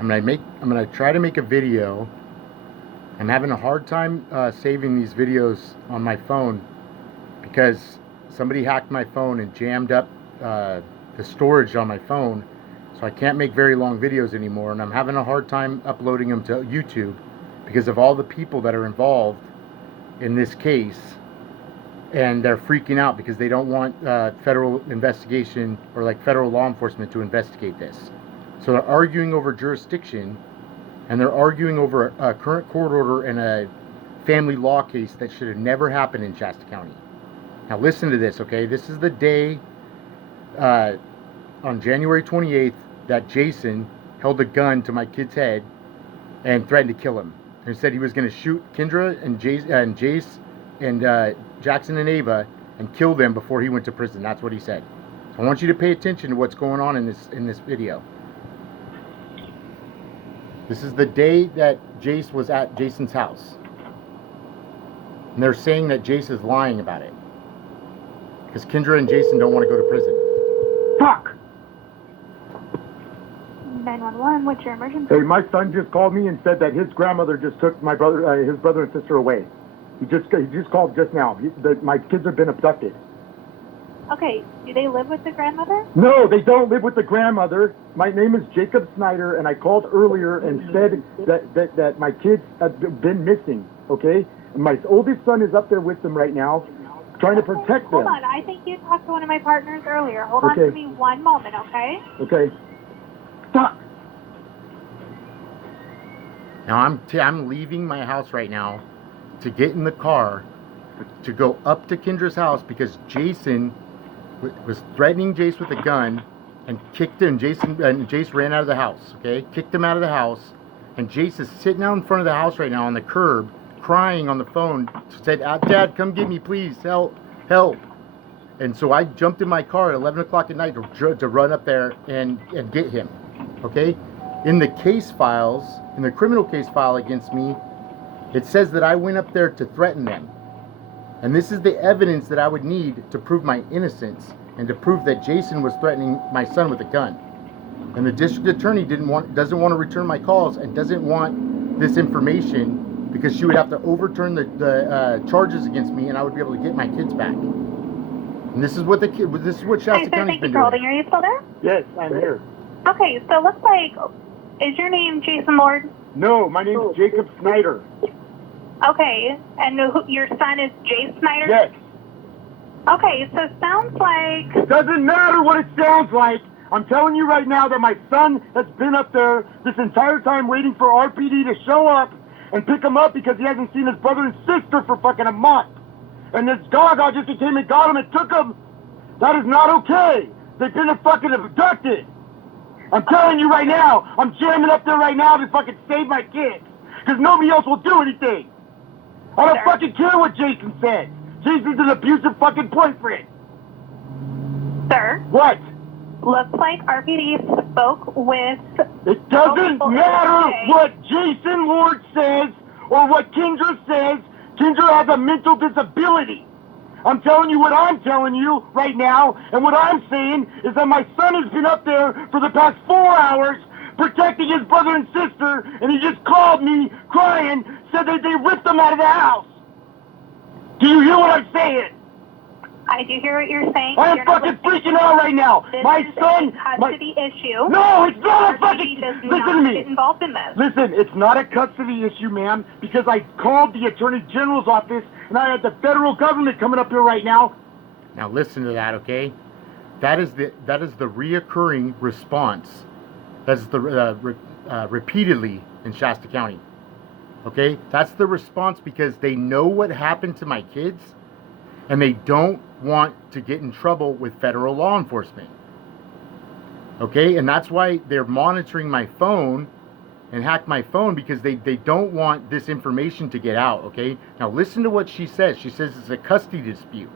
I'm gonna try to make a video. I'm having a hard time saving these videos on my phone because somebody hacked my phone and jammed up the storage on my phone, so I can't make very long videos anymore, and I'm having a hard time uploading them to YouTube because of all the people that are involved in this case, and they're freaking out because they don't want federal investigation or like federal law enforcement to investigate this. So they're arguing over jurisdiction, and they're arguing over a current court order and a family law case that should have never happened in Shasta County. Now listen to this, okay? This is the day on January 28th that Jason held a gun to my kid's head and threatened to kill him. And said he was going to shoot Kendra and Jace and Jackson and Ava and kill them before he went to prison. That's what he said. So I want you to pay attention to what's going on in this video. This is the day that Jace was at Jason's house. And they're saying that Jace is lying about it, because Kendra and Jason don't want to go to prison. Fuck! 911, what's your emergency? Hey, my son just called me and said that his grandmother just took my brother, his brother and sister away. He just called just now. My kids have been abducted. Okay, do they live with the grandmother? No, they don't live with the grandmother. My name is Jacob Snyder, and I called earlier and said that my kids have been missing, okay? And my oldest son is up there with them right now, trying to protect them. Hold on, I think you talked to one of my partners earlier. Hold on to me one moment, okay? Okay. Fuck! Now I'm leaving my house right now to get in the car to go up to Kendra's house because Jason was threatening Jace with a gun and kicked him. Jace ran out of the house, okay? Kicked him out of the house, and Jace is sitting out in front of the house right now on the curb, crying on the phone, said, "Dad, come get me, please, help, help." And so I jumped in my car at 11 o'clock at night to run up there and get him, okay? In the case files, in the criminal case file against me, it says that I went up there to threaten them. And this is the evidence that I would need to prove my innocence and to prove that Jason was threatening my son with a gun. And the district attorney doesn't want to return my calls and doesn't want this information because she would have to overturn the charges against me, and I would be able to get my kids back. And this is what Shasta County's been doing. Are you still there? Yes, I'm here. Okay, so it looks like, is your name Jason Lord? No, my name is Jacob Snyder. Okay, and your son is Jay Snyder? Yes. Okay, so it sounds like... It doesn't matter what it sounds like. I'm telling you right now that my son has been up there this entire time waiting for RPD to show up and pick him up because he hasn't seen his brother and sister for fucking a month. And this gaga just came and got him and took him. That is not okay. They've been fucking abducted. I'm telling you right now, I'm jamming up there right now to fucking save my kids. Because nobody else will do anything. I don't fucking care what Jason said. Jason's an abusive fucking boyfriend. Sir? What? Looks like RPD spoke with... It doesn't matter what Jason Lord says or what Kendra says. Kendra has a mental disability. I'm telling you what I'm telling you right now, and what I'm saying is that my son has been up there for the past 4 hours protecting his brother and sister, and he just called me crying, said that they ripped him out of the house. Do you hear what I'm saying? I do hear what you're saying. I am fucking freaking out right now. My son... This is a custody issue. No, it's not a fucking... Listen to me. Get involved in this. Listen, it's not a custody issue, ma'am, because I called the Attorney General's office, and I had the federal government coming up here right now. Now listen to that, okay? That is the reoccurring response. That's the repeatedly in Shasta County. Okay, that's the response because they know what happened to my kids, and they don't want to get in trouble with federal law enforcement. Okay, and that's why they're monitoring my phone and hack my phone, because they don't want this information to get out. Okay, now listen to what she says. She says it's a custody dispute,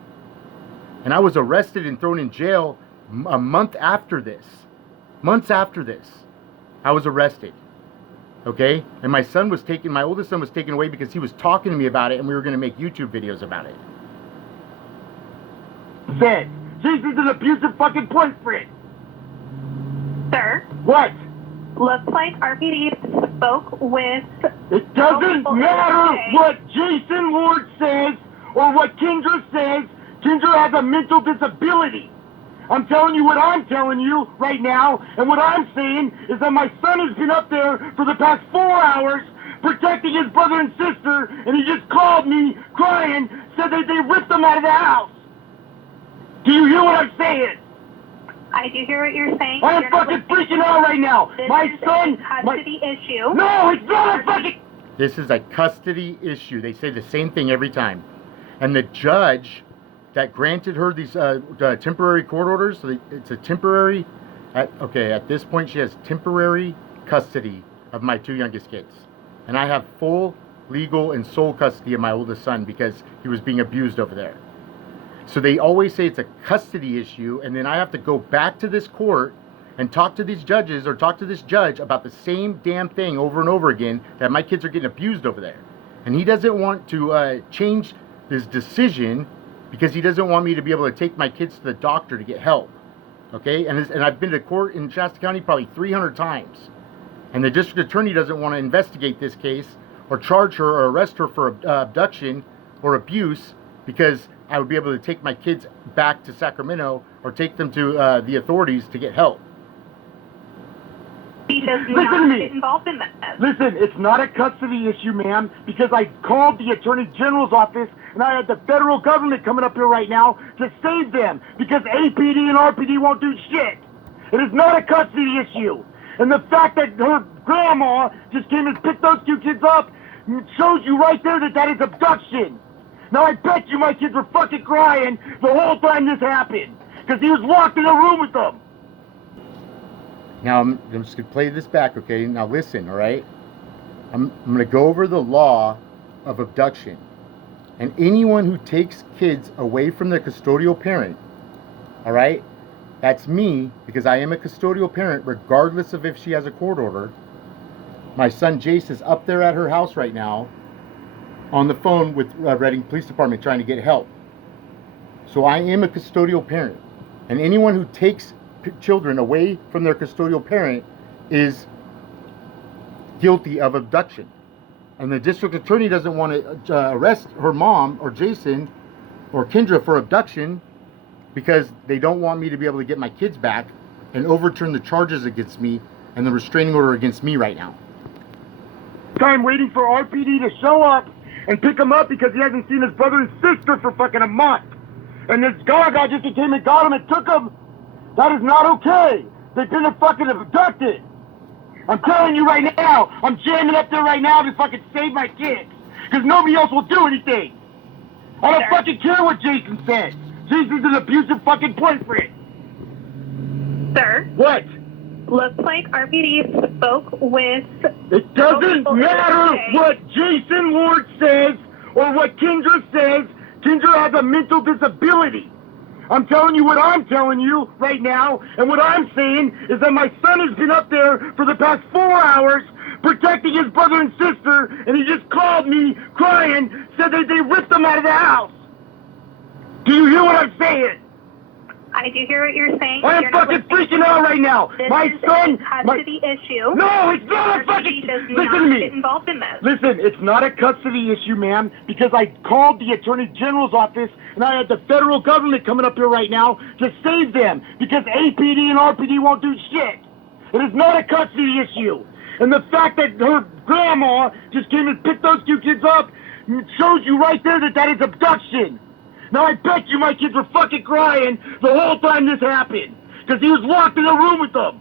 and I was arrested and thrown in jail a month after this. Months after this, I was arrested. Okay, and my oldest son was taken away because he was talking to me about it, and we were going to make YouTube videos about it. Said, Jason's an abusive fucking boyfriend. Sir? What? Looks like RPD spoke with... It doesn't matter what Jason Ward says or what Kendra says. Kendra has a mental disability. I'm telling you what I'm telling you right now, and what I'm saying is that my son has been up there for the past 4 hours protecting his brother and sister, and he just called me crying, said that they ripped him out of the house. Do you hear what I'm saying? I do hear what you're saying. I am fucking freaking out right now. This My is son... a custody issue. No, it's not a fucking... This is a custody issue. They say the same thing every time. And the judge that granted her these temporary court orders, so it's a temporary... at this point she has temporary custody of my 2 youngest kids. And I have full legal and sole custody of my oldest son because he was being abused over there. So they always say it's a custody issue, and then I have to go back to this court and talk to these judges or talk to this judge about the same damn thing over and over again, that my kids are getting abused over there. And he doesn't want to change his decision because he doesn't want me to be able to take my kids to the doctor to get help. Okay? And I've been to court in Shasta County probably 300 times. And the district attorney doesn't want to investigate this case or charge her or arrest her for abduction or abuse because I would be able to take my kids back to Sacramento or take them to the authorities to get help. He does Listen not to me. get involved in this. Listen, it's not a custody issue, ma'am, because I called the Attorney General's office and I had the federal government coming up here right now to save them because APD and RPD won't do shit. It is not a custody issue. And the fact that her grandma just came and picked those 2 kids up shows you right there that that is abduction. Now, I bet you my kids were fucking crying the whole time this happened because he was locked in a room with them. Now, I'm just going to play this back, okay? Now, listen, all right? I'm going to go over the law of abduction. And anyone who takes kids away from their custodial parent, all right? That's me, because I am a custodial parent, regardless of if she has a court order. My son Jace is up there at her house right now on the phone with Reading Police Department trying to get help. So I am a custodial parent. And anyone who takes children away from their custodial parent is guilty of abduction. And the district attorney doesn't want to arrest her mom or Jason or Kendra for abduction because they don't want me to be able to get my kids back and overturn the charges against me and the restraining order against me right now. I'm waiting for RPD to show up and pick him up because he hasn't seen his brother and sister for fucking a month. And this guy just came and got him and took him. That is not okay. They've been fucking abducted. I'm telling you right now, I'm jamming up there right now to fucking save my kids. Because nobody else will do anything. I don't fucking care what Jason says. Jason's an abusive fucking boyfriend. Sir? What? Looks like RPD spoke with... It doesn't matter what Jason Ward says or what Kendra says. Kendra has a mental disability. I'm telling you what I'm telling you right now, and what I'm saying is that my son has been up there for the past 4 hours protecting his brother and sister, and he just called me crying, said that they ripped him out of the house. Do you hear what I'm saying? I do hear what you're saying. I am fucking freaking out right now. This My is son... a custody issue. No, it's not a fucking... He does Listen to not me. get involved in this. Listen, it's not a custody issue, ma'am, because I called the Attorney General's office and I had the federal government coming up here right now to save them because APD and RPD won't do shit. It is not a custody issue. And the fact that her grandma just came and picked those 2 kids up shows you right there that that is abduction. Now, I bet you my kids were fucking crying the whole time this happened because he was locked in a room with them.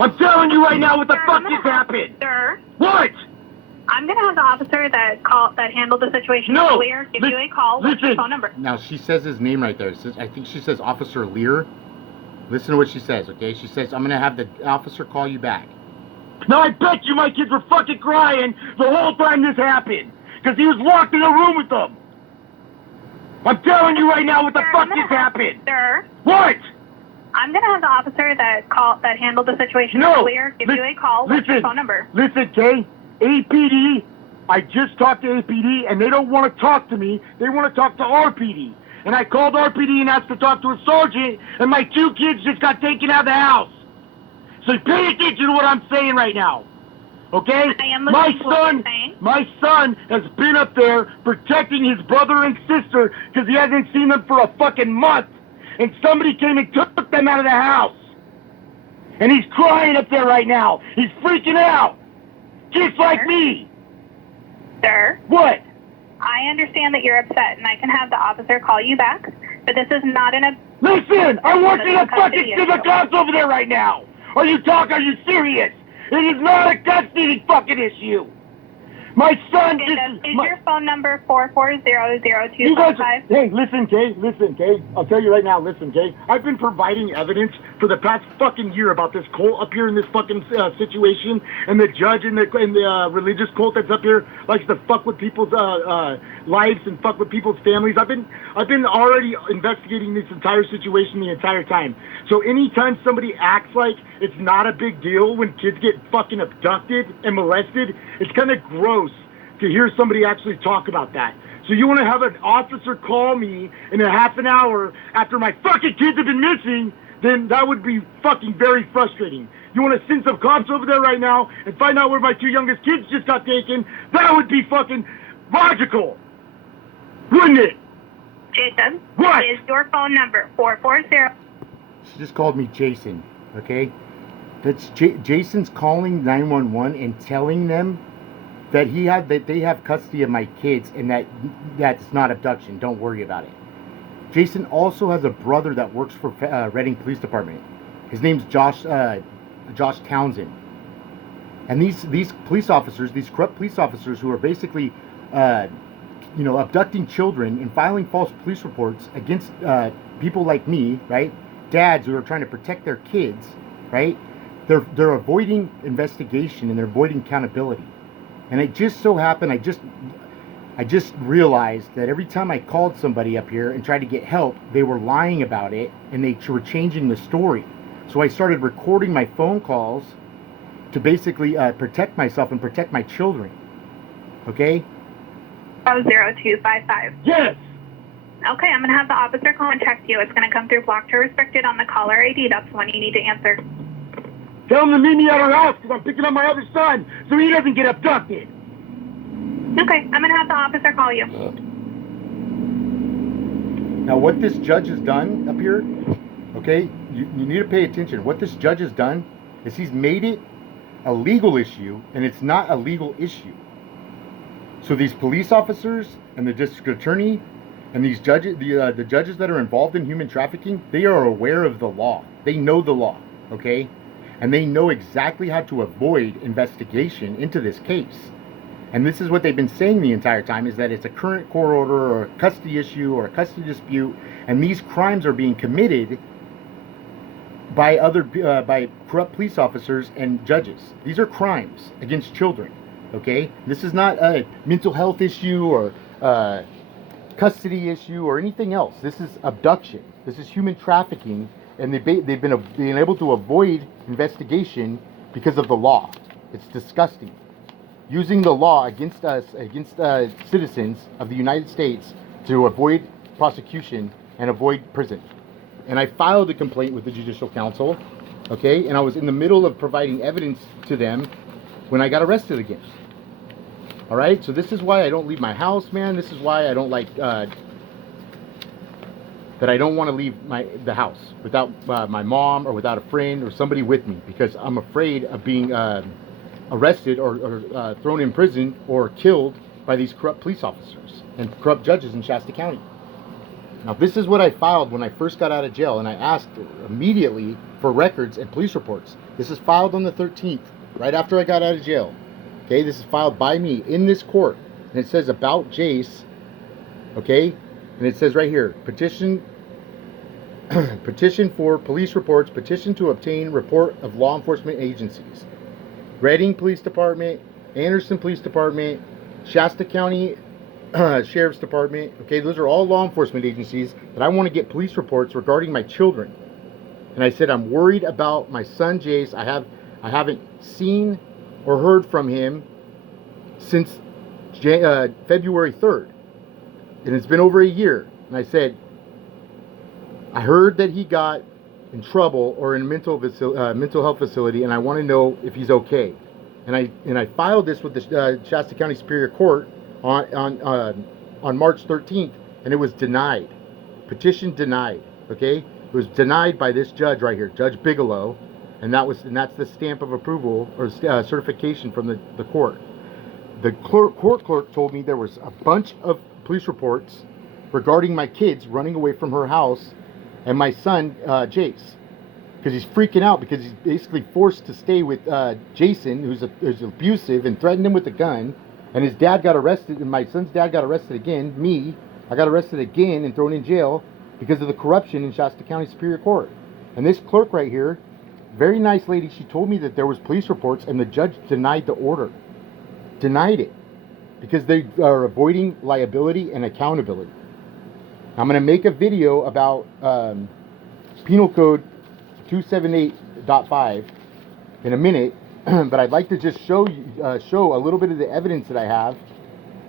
I'm telling you right now what the fuck just happened. Sir? What? I'm going to have the officer that handled the situation earlier give you a call with your phone number. Now, she says his name right there. I think she says Officer Lear. Listen to what she says, okay? She says, I'm going to have the officer call you back. Now, I bet you my kids were fucking crying the whole time this happened because he was locked in a room with them. I'm telling you right now what the fuck just happened. Sir? What? I'm going to have the officer that handled the situation earlier give you a call with your phone number. Listen, Kay. APD, I just talked to APD, and they don't want to talk to me. They want to talk to RPD. And I called RPD and asked to talk to a sergeant, and my 2 kids just got taken out of the house. So pay attention to what I'm saying right now. Okay? I am listening to what you're saying. My son has been up there protecting his brother and sister because he hasn't seen them for a fucking month. And somebody came and took them out of the house. And he's crying up there right now. He's freaking out. Just like me. Sir? What? I understand that you're upset, and I can have the officer call you back, but this is not Listen, I want you to fucking to the cops over there right now. Are you serious? It is not a custody fucking issue. My son is your phone number 4400255? You guys, hey, listen, Kay. I'll tell you right now, listen, Kay. I've been providing evidence for the past fucking year about this cult up here in this fucking situation, and the judge and the religious cult that's up here likes to fuck with people's lives and fuck with people's families. I've been already investigating this entire situation the entire time. So anytime somebody acts like it's not a big deal when kids get fucking abducted and molested, it's kind of gross to hear somebody actually talk about that. So you want to have an officer call me in a half an hour after my fucking kids have been missing, then that would be fucking very frustrating. You want to send some cops over there right now and find out where my two youngest kids just got taken? That would be fucking logical, wouldn't it? Jason, what is your phone number? 440. She just called me Jason, okay? That's Jason's calling 911 and telling them that they have custody of my kids and that's not abduction. Don't worry about it. Jason also has a brother that works for Reading Police Department. His name's Josh Townsend. And these police officers, these corrupt police officers who are basically, abducting children and filing false police reports against people like me, right? Dads who are trying to protect their kids, right? They're avoiding investigation and they're avoiding accountability. And it just so happened, I just realized that every time I called somebody up here and tried to get help, they were lying about it and they were changing the story. So I started recording my phone calls to basically protect myself and protect my children. Okay? 0255. Yes. Okay, I'm going to have the officer contact you. It's going to come through blocked or restricted on the caller ID. That's the one you need to answer. Tell him to meet me at her house because I'm picking up my other son so he doesn't get abducted. Okay, I'm going to have the officer call you. Now, what this judge has done up here, okay, you need to pay attention. What this judge has done is he's made it a legal issue, and it's not a legal issue. So these police officers and the district attorney and these judges, the judges that are involved in human trafficking, they are aware of the law. They know the law, okay? And they know exactly how to avoid investigation into this case. And this is what they've been saying the entire time, is that it's a current court order or a custody issue or a custody dispute, and these crimes are being committed by by corrupt police officers and judges. These are crimes against children, okay? This is not a mental health issue or custody issue or anything else. This is abduction. This is human trafficking, and they've been able to avoid investigation because of the law. It's disgusting. Using the law against us, against citizens of the United States to avoid prosecution and avoid prison. And I filed a complaint with the Judicial Council, okay? And I was in the middle of providing evidence to them when I got arrested again. All right? So this is why I don't leave my house, man. This is why I don't like... that I don't want to leave the house without my mom or without a friend or somebody with me, because I'm afraid of being arrested or thrown in prison or killed by these corrupt police officers and corrupt judges in Shasta County. Now, this is what I filed when I first got out of jail, and I asked immediately for records and police reports. This is filed on the 13th, right after I got out of jail. Okay, this is filed by me in this court, and it says about Jace, okay, and it says right here, petition for police reports, petition to obtain report of law enforcement agencies. Reading Police Department, Anderson Police Department, Shasta County Sheriff's Department. Okay, those are all law enforcement agencies that I want to get police reports regarding my children. And I said I'm worried about my son Jace. I haven't seen or heard from him since February 3rd. And it's been over a year. And I said, I heard that he got in trouble or in a mental health facility, and I want to know if he's okay. And I filed this with the Shasta County Superior Court on March 13th, and it was denied. Petition denied. Okay, it was denied by this judge right here, Judge Bigelow, and that's the stamp of approval or certification from the court. The court clerk told me there was a bunch of police reports regarding my kids running away from her house and my son, Jace, because he's freaking out because he's basically forced to stay with Jason, who's abusive and threatened him with a gun, and his dad got arrested, and my son's dad got arrested again. I got arrested again and thrown in jail because of the corruption in Shasta County Superior Court. And this clerk right here, very nice lady, she told me that there was police reports, and the judge denied the order. Denied it because they are avoiding liability and accountability. I'm going to make a video about Penal Code 278.5 in a minute, but I'd like to just show a little bit of the evidence that I have.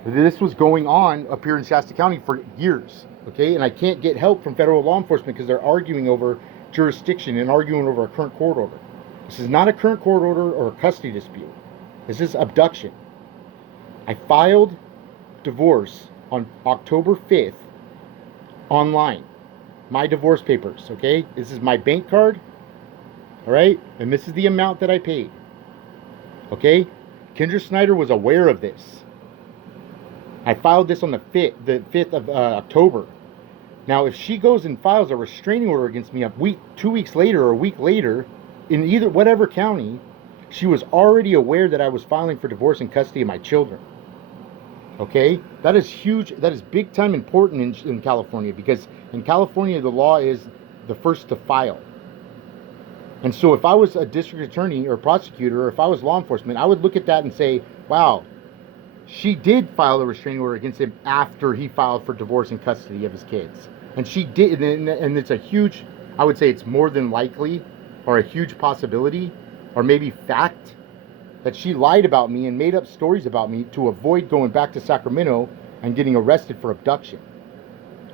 This was going on up here in Shasta County for years, okay? And I can't get help from federal law enforcement because they're arguing over jurisdiction and arguing over a current court order. This is not a current court order or a custody dispute. This is abduction. I filed divorce on October 5th online. My divorce papers, okay? This is my bank card, all right? And this is the amount that I paid, okay? Kendra Snyder was aware of this. I filed this on the 5th of October. Now, if she goes and files a restraining order against me 2 weeks later or a week later, in either whatever county, she was already aware that I was filing for divorce and custody of my children. Okay, that is huge. That is big time important in California, because in California the law is the first to file. And so if I was a district attorney or prosecutor, or if I was law enforcement, I would look at that and say, wow, she did file a restraining order against him after he filed for divorce and custody of his kids. And she did, and it's a huge, I would say it's more than likely, or a huge possibility, or maybe fact, that she lied about me and made up stories about me to avoid going back to Sacramento and getting arrested for abduction.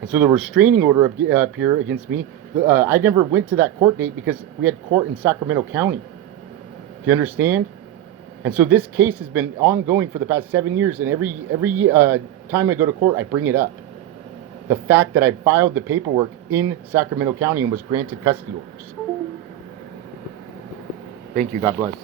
And so the restraining order up here against me, I never went to that court date because we had court in Sacramento County. Do you understand? And so this case has been ongoing for the past 7 years, and every time I go to court, I bring it up. The fact that I filed the paperwork in Sacramento County and was granted custody orders. Thank you. God bless.